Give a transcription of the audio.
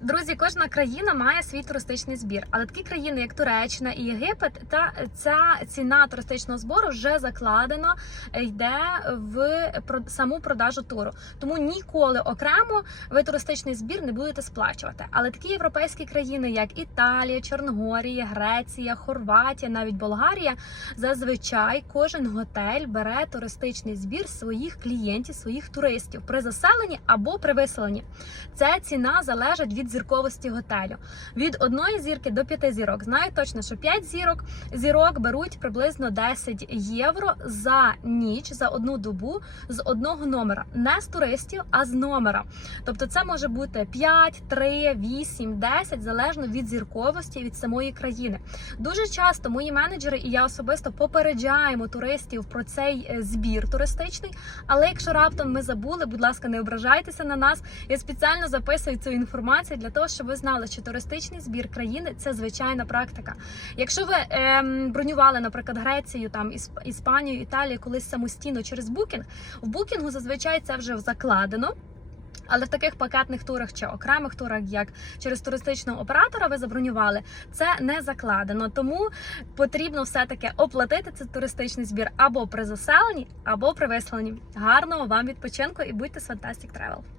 Друзі, кожна країна має свій туристичний збір, але такі країни, як Туреччина і Єгипет, та ця ціна туристичного збору вже закладено е, йде в саму продажу туру. Тому ніколи окремо ви туристичний збір не будете сплачувати. Але такі європейські країни, як Італія, Чорногорія, Греція, Хорватія, навіть Болгарія, зазвичай кожен готель бере туристичний збір своїх клієнтів, своїх туристів при заселенні або при виселенні. Ця ціна залежить від зірковості готелю. Від одної зірки до п'яти зірок. Знаю точно, що 5 зірок зірок беруть приблизно 10 євро за ніч за одну добу з одного номера, не з туристів, а з номера. Тобто це може бути 5, 3, 8, 10, залежно від зірковості від самої країни. Дуже часто мої менеджери і я особисто попереджаємо туристів про цей е, збір туристичний. Але якщо раптом ми забули, будь ласка, не ображайтеся на нас. Я спеціально записую цю інформацію для того, щоб ви знали, що туристичний збір країни це звичайна практика. Якщо ви ем, бронювали, наприклад, Грецію, там Ісп- Іспанію, Італію колись самостійно через букінг, в букінгу зазвичай це вже закладено. Але в таких пакетних турах чи окремих турах, як через туристичного оператора, ви забронювали, це не закладено. Тому потрібно все-таки оплатити цей туристичний збір або при заселенні, або при виселенні. Гарного вам відпочинку і будьте з Fantastic Travel!